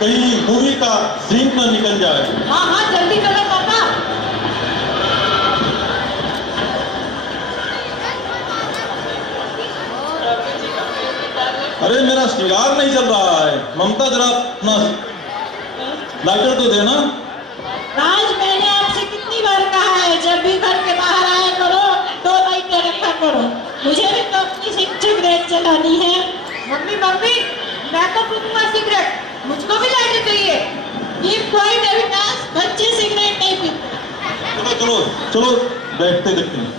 कहीं मूवी का सीन न निकल जाए। हाँ हाँ जल्दी चलो पापा। अरे मेरा श्रृंगार नहीं चल रहा है। ममता जरा अपना लाइटर तो देना। राज मैंने आपसे कितनी बार कहा है जब भी घर के बाहर आया करो 2 लाइटें रखा करो। मुझे भी तो अपनी सिगरेट जलानी है। मम्मी मम्मी मैं तो पीऊंगा सिगरेट, मुझको भी लाइटर चाहिए। कीप क्वाइट अविनाश, बच्चे सिगरेट नहीं पीते। चलो चलो चलो बैठते देखते हैं।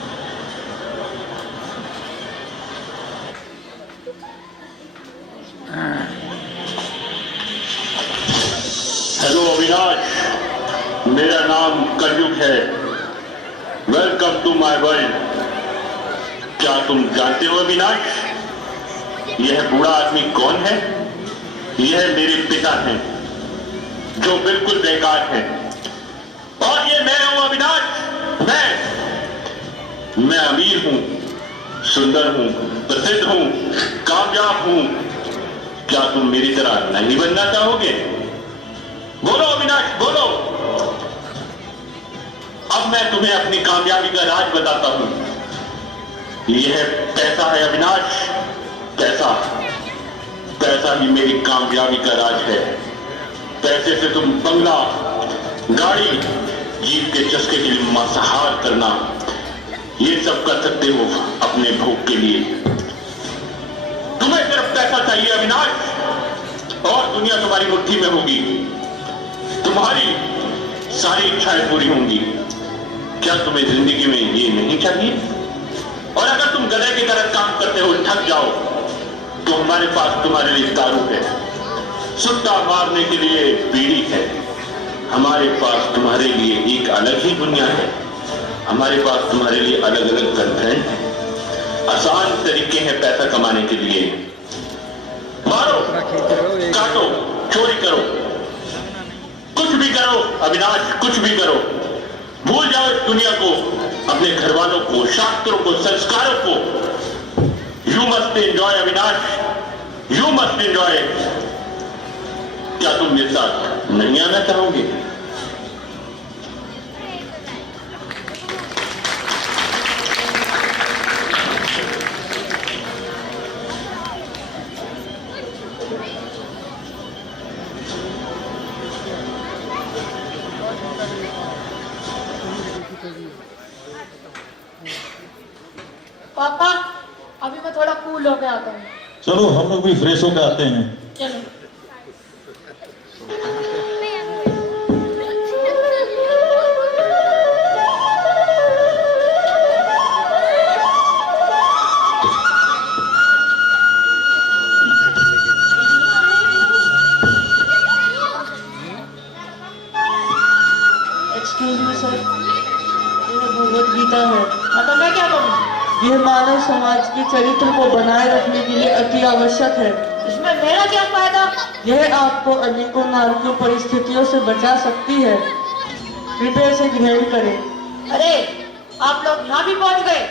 हेलो अविनाश, मेरा नाम कलयुग है। Welcome to my world. क्या तुम जानते हो अविनाश, यह बूढ़ा आदमी कौन है? यह मेरे पिता हैं, जो बिल्कुल बेकार हैं। और ये मैं हूं अविनाश। मैं अमीर हूं, सुंदर हूं, प्रसिद्ध हूं, कामयाब हूं। क्या तुम मेरी तरह नहीं बनना चाहोगे? बोलो अविनाश बोलो। अब मैं तुम्हें अपनी कामयाबी का राज बताता हूं। यह पैसा है अविनाश, पैसा। पैसा ही मेरी कामयाबी का राज है। पैसे से तुम बंगला, गाड़ी, जीप के चस्के के लिए मांसाहार करना, ये सब कर सकते हो अपने भोग के लिए। तुम्हें सिर्फ पैसा चाहिए अविनाश, और दुनिया तुम्हारी मुट्ठी में होगी। तुम्हारी सारी इच्छाएं पूरी होंगी। क्या तुम्हें जिंदगी में ये नहीं चाहिए? और अगर तुम गधे की तरह काम करते हो, थक जाओ, तो हमारे पास तुम्हारे लिए दारू है, सुट्टा मारने के लिए बीड़ी है। हमारे पास तुम्हारे लिए एक अलग ही दुनिया है। हमारे पास तुम्हारे लिए अलग अलग गर्लफ्रेंड है। आसान तरीके हैं पैसा कमाने के लिए। मारो, काटो, चोरी करो, कुछ भी करो अविनाश, कुछ भी करो। भूल जाओ इस दुनिया को, अपने घर वालों को, शास्त्रों को, संस्कारों को। You must enjoy Avinash, you must enjoy. क्या तुम मेरे साथ नहीं आना चाहोगे? पापा अभी मैं थोड़ा कूल होके आता हूँ। चलो हम लोग भी फ्रेश होकर आते हैं। चलो। एक्सक्यूज मी सर, यह भगवत गीता है। हाँ तो मैं क्या करूँ? यह मानव समाज के चरित्र को बनाए रखने के लिए अति आवश्यक है। इसमें मेरा क्या फायदा? यह आपको अनेकों नारकीय परिस्थितियों से बचा सकती है। कृपया इसे ग्रहण करें। अरे आप लोग यहाँ भी पहुँच गए।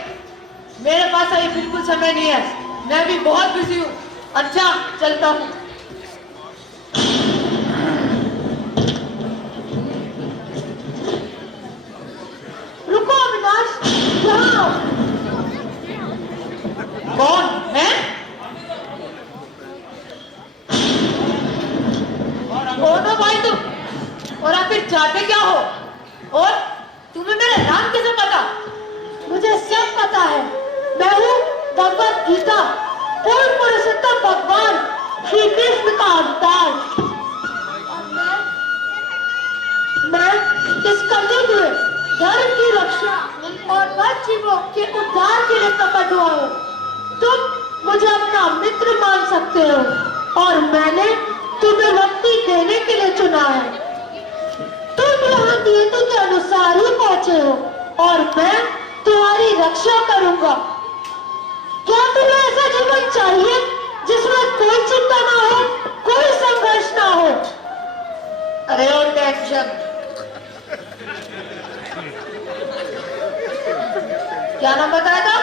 मेरे पास अभी बिल्कुल समय नहीं है, मैं भी बहुत बिजी हूँ। अच्छा चलता हूँ। रुको अविनाश, यहाँ आओ। कौन मैं? कौन हो भाई तुम? और आखिर चाहते क्या हो? और तुम्हें मेरा नाम कैसे पता? मुझे सब पता है। मैं हूँ भगवत गीता, पूर्ण पुरुषोत्तम भगवान श्री कृष्ण का अवतार। मैं इस कलयुग में धर्म की रक्षा और वंचित जीवों के उद्धार के लिए प्रकट हुआ हूँ। तुम मुझे अपना मित्र मान सकते हो, और मैंने तुम्हें मुक्ति देने के लिए चुना है। तुम यहाँ नियति के अनुसार ही पहुँचे हो, और मैं तुम्हारी रक्षा करूंगा। क्या तुम्हें ऐसा जीवन चाहिए जिसमें कोई चिंता ना हो, कोई संघर्ष ना हो? अरे ओ टेंशन, क्या नाम बताया था?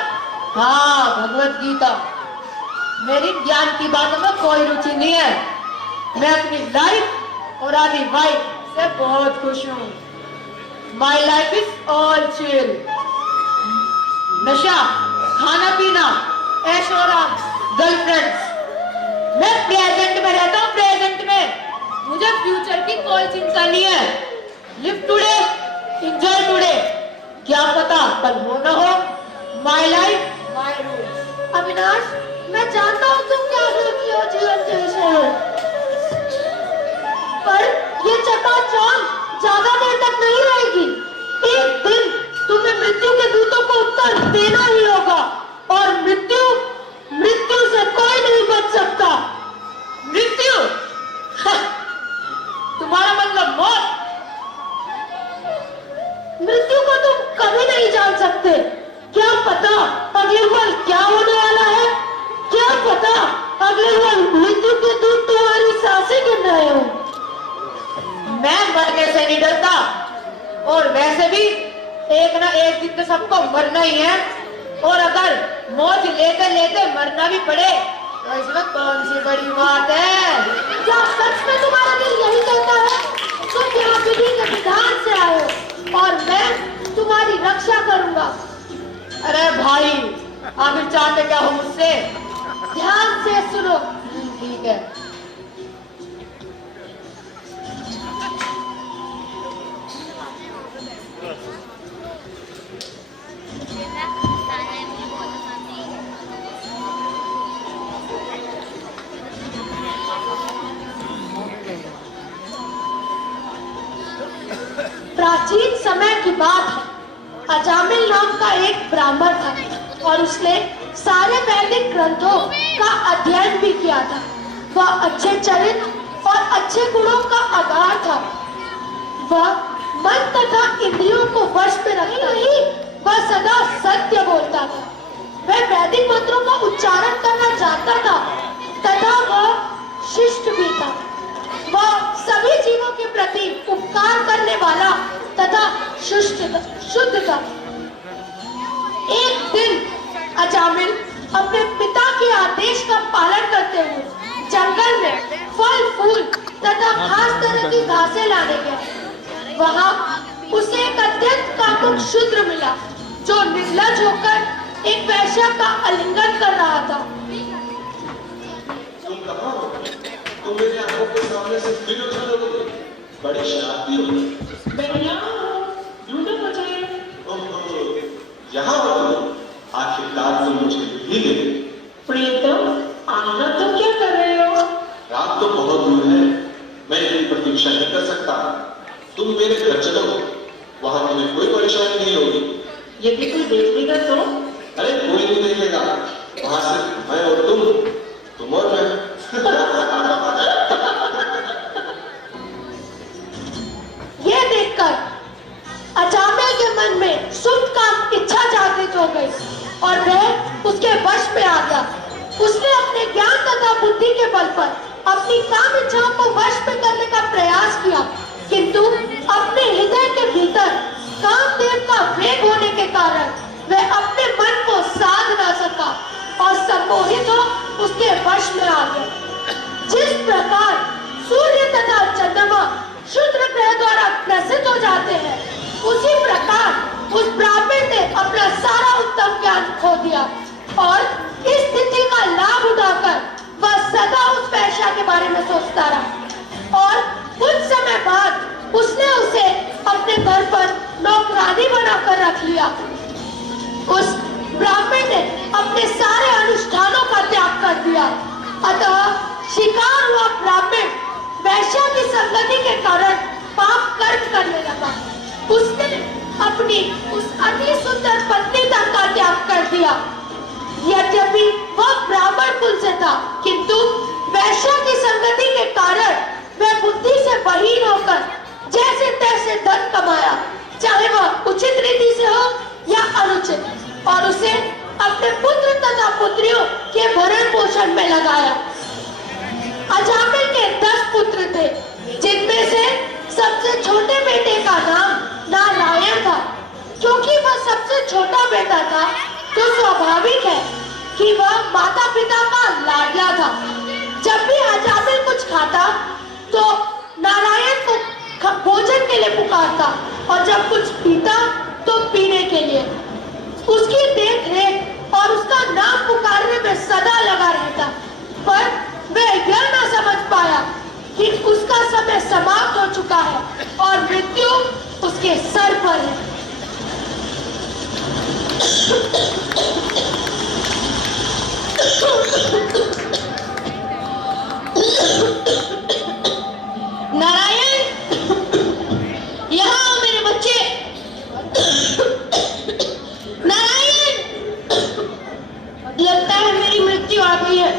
हाँ भगवत गीता। मेरी ज्ञान की बातों में कोई रुचि नहीं है। मैं अपनी लाइफ पुरानी वाइफ से बहुत खुश हूँ। My life is all chill. नशा, खाना पीना, ऐश और गर्लफ्रेंड्स। मैं प्रेजेंट में रहता हूँ, प्रेजेंट में। मुझे फ्यूचर की कोई चिंता नहीं है। Live today, enjoy today. क्या पता कल हो ना हो। My life my rules. Avinash, मैं जानता हूँ तुम क्या सोचती हो जीवन के विषय में, पर ये चकाचौंध ज्यादा देर तक नहीं रहेगी। एक दिन तुम्हें मृत्यु के दूतों को उत्तर देना ही होगा, और मृत्यु से कोई नहीं बच सकता। मृत्यु तुम्हारा मतलब मौत। मृत्यु को तुम कभी नहीं जान सकते। क्या पता अगले पल क्या होने वाला है। क्या पता अगले पल मृत्यु के दूत तुम्हारी सांसें गिन रहे हो। मैं मरने से नहीं डरता, और वैसे भी एक ना एक दिन तो सबको मरना ही है। और अगर मौत लेते लेते मरना भी पड़े तो इसमें कौन सी बड़ी बात है। क्या सच में तुम्हारा दिल यही कहता है? तुम यहाँ विधि के विधान से आए हो, और मैं तुम्हारी रक्षा करूंगा। अरे भाई, आखिर चाहते क्या हो मुझसे? ध्यान से सुनो। ठीक है। प्राचीन समय की बात है। अजामिल नाम का एक ब्राह्मण था, और उसने सारे वैदिक ग्रंथों का अध्ययन भी किया था। वह अच्छे चरित्र और अच्छे गुणों का आधार था। वह मन तथा इंद्रियों को वश में रखता ही वह सदा सत्य बोलता था। वह वैदिक मंत्रों का उच्चारण करना जानता था, तथा वह शिष्ट भी था। वह सभी जीवों के प्रति उपकार करने वाला तथा शुद्ध था। एक दिन अजामिल अपने पिता के आदेश का पालन करते हुए जंगल में फल फूल तथा खास तरह की घासें लाने गया। वहां उसे एक अत्यंत कामुक शूद्र मिला, जो निर्लज होकर एक वैश्या का आलिंगन कर रहा था। तुम मेरे आंखों के सामने से फिर उछल रहे हो। बड़ी शरारती हो। मैं यहाँ ढूंढो मुझे। यहाँ हो? आखिरकार तुम मुझे ही ले गए। प्रीतम, आना तो क्या कर रहे हो? रात तो बहुत दूर है, मैं इतनी प्रतीक्षा नहीं कर सकता। तुम मेरे घर चलो, वहां तुम्हें कोई परेशानी नहीं होगी। यदि कोई देखेगा तो? अरे कोई नहीं देखेगा, वहां सिर्फ मैं और तुम और मैं। यह देखकर अजामिल के मन में शुद्ध काम इच्छा जागृत हो गई, और वह उसके वश में आ गया। उसने अपने ज्ञान तथा बुद्धि के बल पर अपनी काम इच्छाओं को वश में करने का प्रयास किया, किंतु अपने हृदय के भीतर कामदेव का वेग होने के कारण वह अपने मन को साध न सका, और सम्मोहित हो उसके वश में आ गया। जिस प्रकार सूर्य तथा चंद्रमा शूद्र ग्रह द्वारा ग्रसित हो जाते हैं, उसी प्रकार उस ब्राह्मण ने अपना सारा उत्तम ज्ञान खो दिया, और इस स्थिति का लाभ उठाकर वह सदा उस वैश्या के बारे में सोचता रहा। और कुछ समय बाद उसने उसे अपने घर पर नौकरानी बनाकर रख लिया। उस ब्राह्मण ने अपने सारे अनुष्ठानों का त्याग कर दिया। अतः शिकार हुआ ब्राह्मण वैश्या की संगति के कारण पाप कर्म करने लगा। उसने अपनी उस अति सुंदर पत्नी तक का त्याग कर दिया। यद्यपि वह ब्राह्मण कुल से था, किंतु वैश्या की संगति के कारण वह बुद्धि से बहीन होकर जैसे तैसे धन कमाया, चाहे वह उचित रीति से हो या अनुचित, और उसे अपने पुत्र तथा पुत्रियों के भरण पोषण में लगाया। अजामिल के 10 पुत्र थे, जिनमें से सबसे छोटे बेटे का नाम नारायण था। क्योंकि वह सबसे छोटा बेटा था, तो स्वाभाविक है कि वह माता पिता का लाडला था। जब भी अजामिल कुछ खाता तो नारायण पुकारता और जब कुछ पीता तो पीने के लिए। उसकी देख रेख और उसका नाम पुकारने में सदा लगा रहता, पर वह यह न समझ पाया कि उसका समय समाप्त हो चुका है और मृत्यु उसके सर पर है। नारायण, यहाँ आओ मेरे बच्चे। नारायण, लगता है मेरी मृत्यु आ गई है।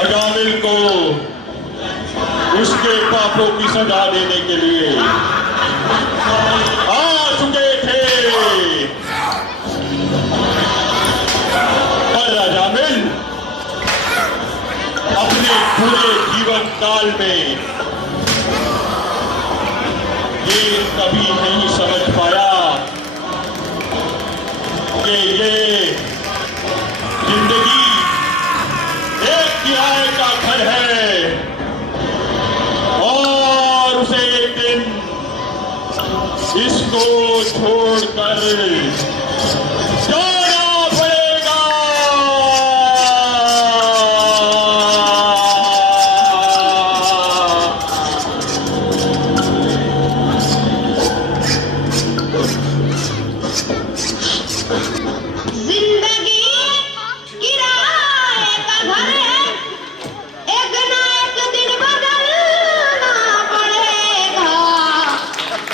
अजामिल को उसके पापों की सजा देने के लिए आ चुके थे, पर अजामिल अपने पूरे जीवन काल में ये कभी नहीं समझ पाया कि ये जिंदगी एक किराए का घर है और उसे एक दिन इसको छोड़कर जाना पड़ेगा। जिंदगी किराए का घर है, एक ना एक दिन बदलना पड़ेगा।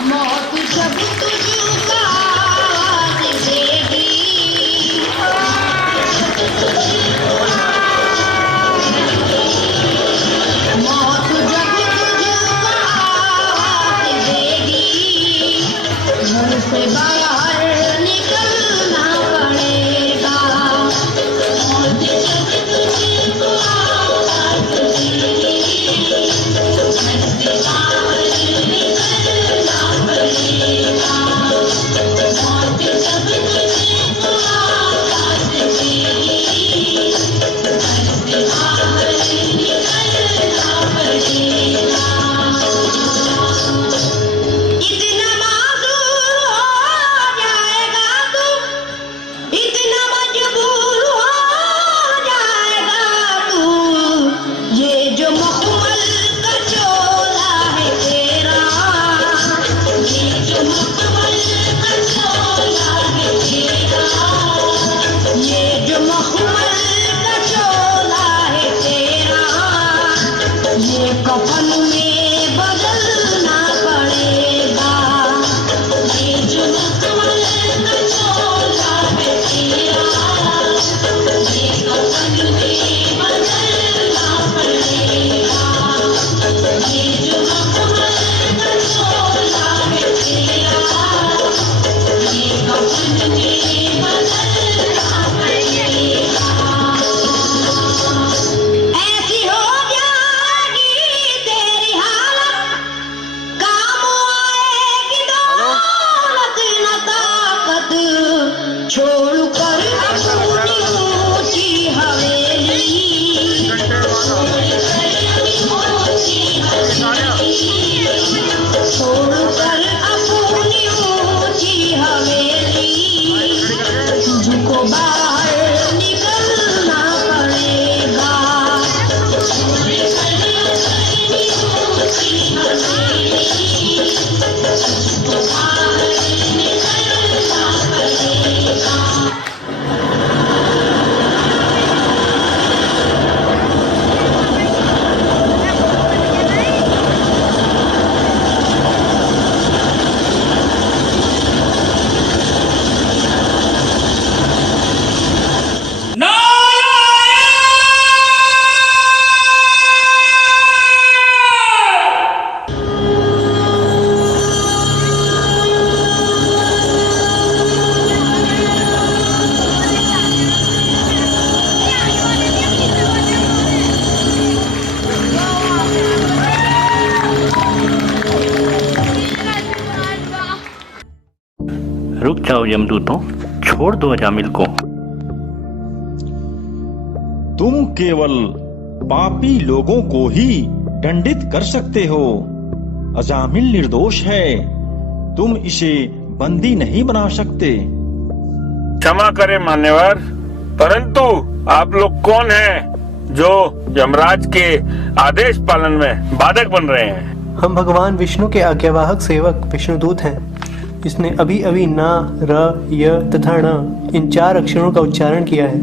मौत जब तुझको आवाज़ देगी, मौत जब तुझको आवाज़ देगी, घर से बाहर निकलना पड़ेगा। मौत जब तुझको आवाज़ देगी, घर से बाहर निकलना पड़ेगा। रुक जाओ यमदूतों, छोड़ दो अजामिल को। तुम केवल पापी लोगों को ही दंडित कर सकते हो। अजामिल निर्दोष है, तुम इसे बंदी नहीं बना सकते। क्षमा करें मान्यवर, परंतु आप लोग कौन हैं जो यमराज के आदेश पालन में बाधक बन रहे हैं? हम भगवान विष्णु के आज्ञावाहक सेवक विष्णुदूत हैं। इसने अभी अभी न, र, य तथा ण इन 4 अक्षरों का उच्चारण किया है।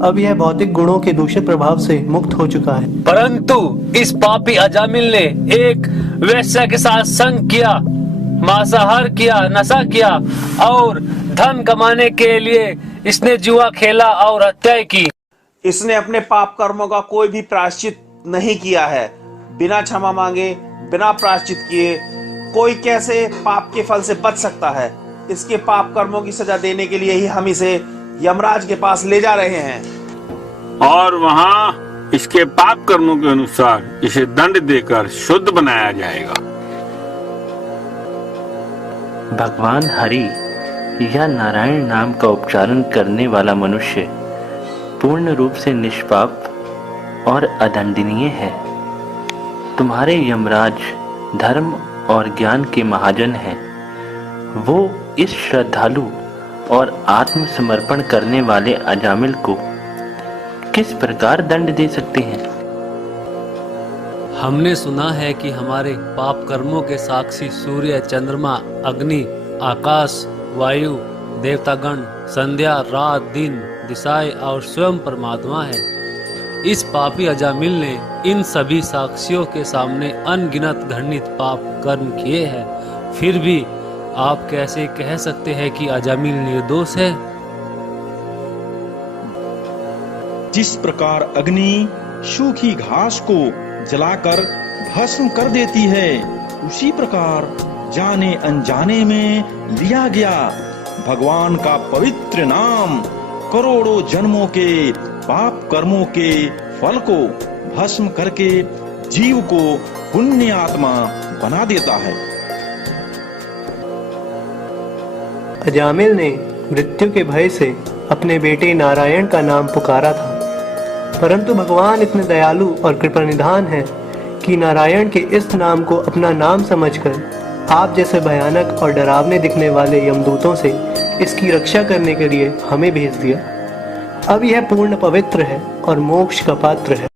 अब यह भौतिक गुणों के दूषित प्रभाव से मुक्त हो चुका है। परंतु इस पापी अजामिल ने एक वेश्या के साथ संग किया, मांसाहार किया, नशा किया और धन कमाने के लिए इसने जुआ खेला और हत्या की। इसने अपने पाप कर्मों का कोई भी प्रायश्चित नहीं किया है। बिना क्षमा मांगे, बिना प्रायश्चित किए कोई कैसे पाप के फल से बच सकता है? इसके पाप कर्मों की सजा देने के लिए ही हम इसे यमराज के पास ले जा रहे हैं। और वहाँ इसके पाप कर्मों के अनुसार इसे दंड देकर शुद्ध बनाया जाएगा। भगवान हरि या नारायण नाम का उच्चारण करने वाला मनुष्य पूर्ण रूप से निष्पाप और अदंडनीय है। तुम्हारे यमराज धर्म और ज्ञान के महाजन हैं। वो इस श्रद्धालु और आत्मसमर्पण करने वाले अजामिल को किस प्रकार दंड दे सकते हैं? हमने सुना है कि हमारे पाप कर्मों के साक्षी सूर्य, चंद्रमा, अग्नि, आकाश, वायु, देवतागण, संध्या, रात, दिन, दिशाएं और स्वयं परमात्मा है। इस पापी अजामिल ने इन सभी साक्षियों के सामने अनगिनत घृणित पाप कर्म किए हैं। फिर भी आप कैसे कह सकते हैं कि अजामिल निर्दोष है? जिस प्रकार अग्नि सूखी घास को जलाकर भस्म कर देती है, उसी प्रकार जाने अनजाने में लिया गया भगवान का पवित्र नाम करोड़ों जन्मों के पाप कर्मों के फल को भस्म करके जीव को पुण्य आत्मा बना देता है। अजामिल ने मृत्यु के भय से अपने बेटे नारायण का नाम पुकारा था, परंतु भगवान इतने दयालु और कृपानिधान हैं कि नारायण के इस नाम को अपना नाम समझकर आप जैसे भयानक और डरावने दिखने वाले यमदूतों से इसकी रक्षा करने के लिए हमें भेज दिया। अब यह पूर्ण पवित्र है और मोक्ष का पात्र है।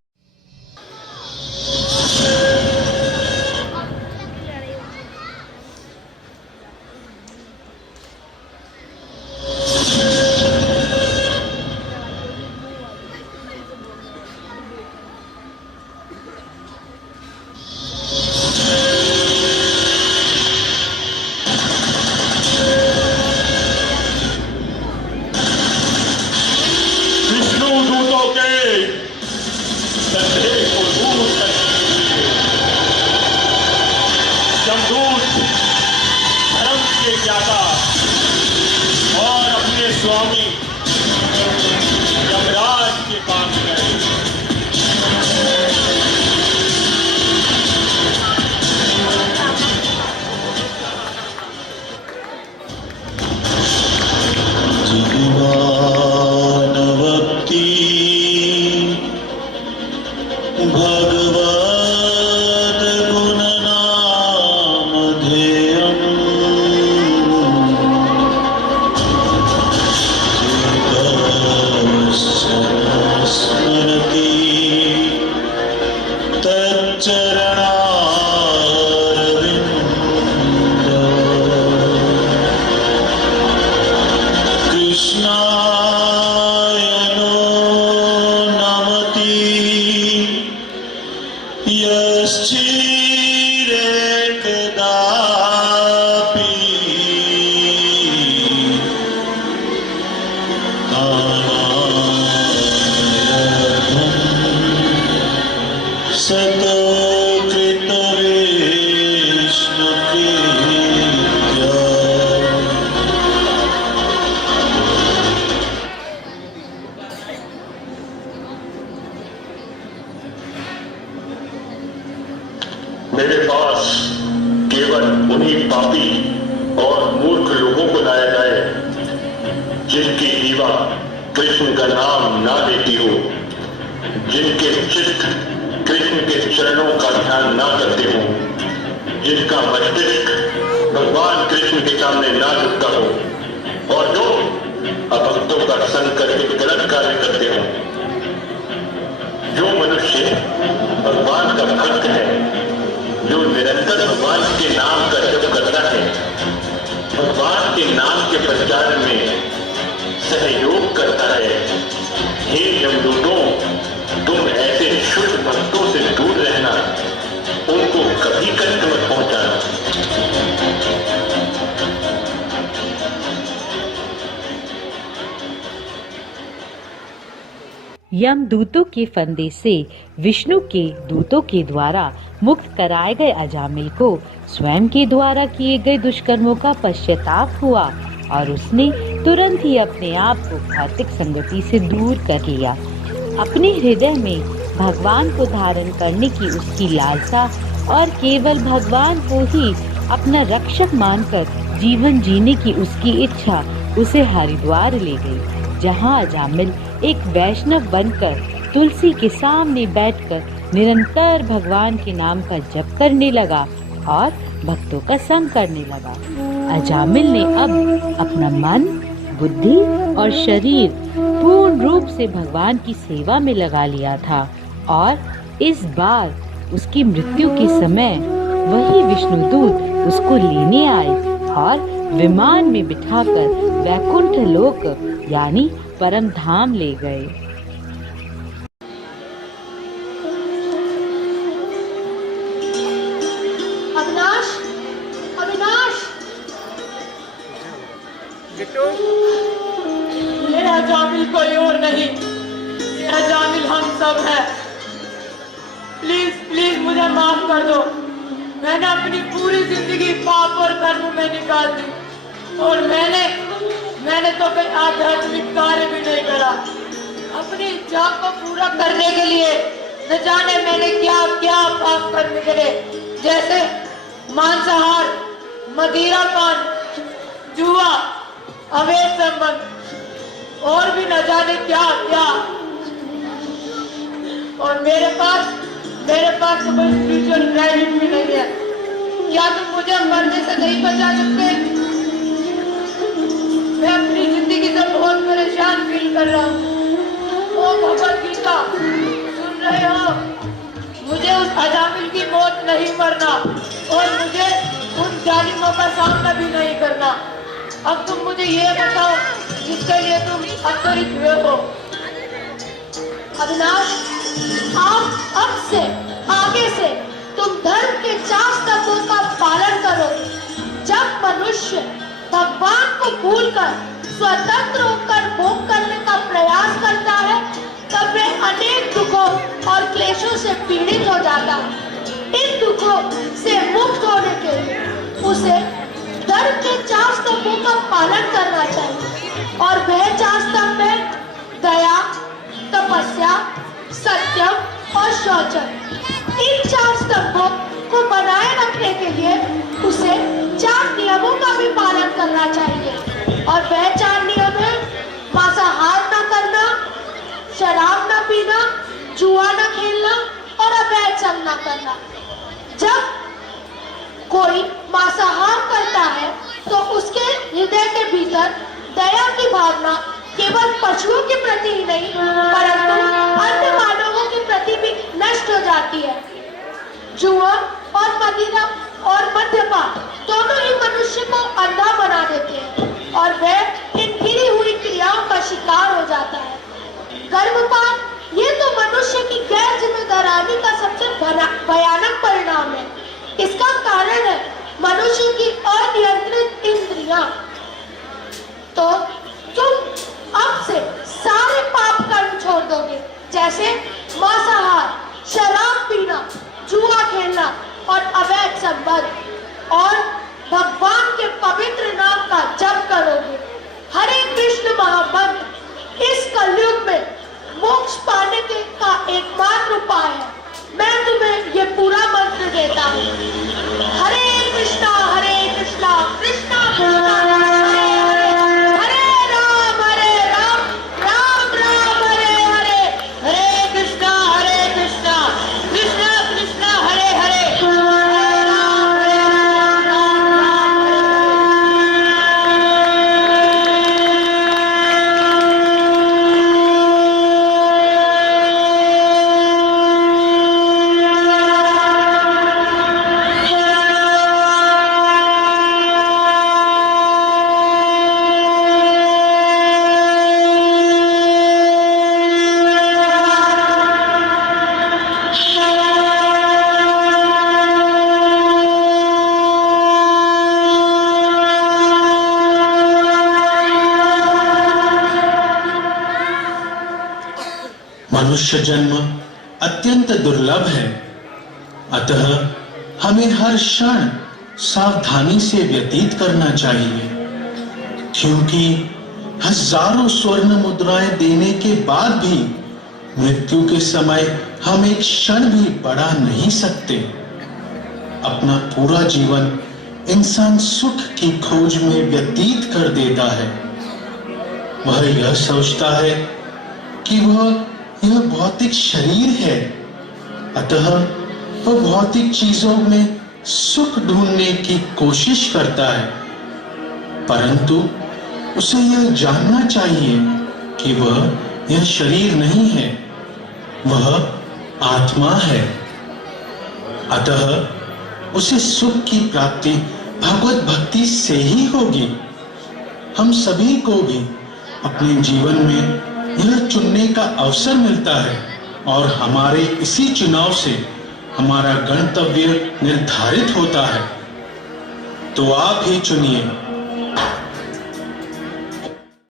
कृष्ण का नाम ना लेती हो, जिनके चित्त कृष्ण के चरणों का ध्यान ना करते हो, जिनका मस्तिष्क भगवान कृष्ण के सामने ना झुकता हो, और जो अभक्तों का संग करके गलत कार्य करते हो। जो मनुष्य भगवान का भक्त है, जो निरंतर भगवान के नाम का जप करता है, भगवान के नाम के प्रचार में सहयोग करता है, हे यमदूतों, तुम ऐसे शुद्ध भक्तों से दूर रहना, उनको कभी कष्ट मत पहुंचाना। यमदूतों के फंदे से विष्णु के दूतों के द्वारा मुक्त कराए गए अजामिल को स्वयं के द्वारा किए गए दुष्कर्मों का पश्चाताप हुआ और उसने तुरंत ही अपने आप को भौतिक संगति से दूर कर लिया। अपने हृदय में भगवान को धारण करने की उसकी लालसा और केवल भगवान को ही अपना रक्षक मानकर जीवन जीने की उसकी इच्छा उसे हरिद्वार ले गई, जहाँ अजामिल एक वैष्णव बनकर तुलसी के सामने बैठकर निरंतर भगवान के नाम का जप करने लगा और भक्तों का संग करने लगा। अजामिल ने अब अपना मन, बुद्धि और शरीर पूर्ण रूप से भगवान की सेवा में लगा लिया था और इस बार उसकी मृत्यु के समय वही विष्णुदूत उसको लेने आए और विमान में बिठाकर वैकुंठ लोक यानी परम धाम ले गए। अविनाश, अविनाश, ये अजामिल कोई और नहीं, ये अजामिल हम सब है। प्लीज प्लीज मुझे माफ कर दो। मैंने अपनी पूरी जिंदगी पाप और कर्म में निकाल दी और मैंने तो कोई आध्यात्मिक कार्य भी नहीं करा। अपनी इच्छा को पूरा करने के लिए न जाने मैंने क्या क्या पाप कर्म करे, जैसे मांसाहार, मदिरापान, जुआ, अवैध संबंध और भी न जाने क्या क्या। और मेरे पास तो कोई स्पिरिचुअल क्रेडिट भी नहीं है। क्या तुम मुझे मरने से नहीं बचा सकते? मैं अपनी जिंदगी से बहुत परेशान फील कर रहा हूँ। ओ भगवत गीता, सुन रहे हो? मुझे उस अजामिल की मौत नहीं मरना और मुझे उन जालिमों का सामना भी नहीं करना। अब तुम मुझे ये बताओ जिसके लिए तुम अंतरित हुए हो। अविनाश, अब से आगे से तुम धर्म के 4 तत्वों का पालन करो। जब मनुष्य भगवान को भूलकर स्वतंत्र होकर भोग करने का प्रयास करता है, तब वह अनेक दुखों और क्लेशों से पीड़ित हो जाता है। इन दुखों से मुक्त होने के लिए उसे धर्म के 4 स्तंभों का पालन करना चाहिए और वह 4 स्तंभ है दया, तपस्या, सत्यम और शौचम। इन 4 स्तंभों को बनाए रखने के लिए उसे 4 नियमों का भी पालन करना चाहिए और वह 4 नियम है मांसाहार न करना, शराब न पीना, जुआ न खेलना और अवैध संग न करना। जब कोई मांसाहार करता है तो उसके हृदय के भीतर दया की भावना केवल पशुओं के प्रति ही नहीं परंतु अन्य मानवों के प्रति भी नष्ट हो जाती है। जुआ और मदिरा और मद्यपान दोनों ही मनुष्य को अंधा बना देते हैं और वह इन गिरी हुई क्रियाओं का शिकार हो जाता है। गर्भपात ये तो मनुष्य की गैर जिम्मेदारी का सबसे भयानक परिणाम है। इसका कारण है मनुष्य की अनियंत्रित इंद्रियां। तो तुम अब से सारे पाप कर्म छोड़ दोगे, जैसे मांसाहार, शराब पीना, जुआ खेलना और अवैध संबंध, और भगवान के पवित्र नाम का जप करोगे। हरे कृष्ण महामंत्र इस कलयुग में मोक्ष पाने का एकमात्र उपाय है। मैं तुम्हें ये पूरा मंत्र देता हूँ। हरे कृष्णा कृष्णा कृष्णा हरे हरे, हरे राम राम मनुष्य जन्म अत्यंत दुर्लभ है, अतः हमें हर क्षण सावधानी से व्यतीत करना चाहिए, क्योंकि हजारों स्वर्ण मुद्राएं देने के बाद भी मृत्यु के समय हम एक क्षण भी बढ़ा नहीं सकते। अपना पूरा जीवन इंसान सुख की खोज में व्यतीत कर देता है। वह यह सोचता है कि यह भौतिक शरीर है, अतः वह भौतिक चीजों में सुख ढूंढने की कोशिश करता है, परंतु उसे यह जानना चाहिए कि वह यह शरीर नहीं है, वह आत्मा है। अतः उसे सुख की प्राप्ति भगवत भक्ति से ही होगी। हम सभी को भी अपने जीवन में यह चुनने का अवसर मिलता है और हमारे इसी चुनाव से हमारा गंतव्य निर्धारित होता है। तो आप ही चुनिए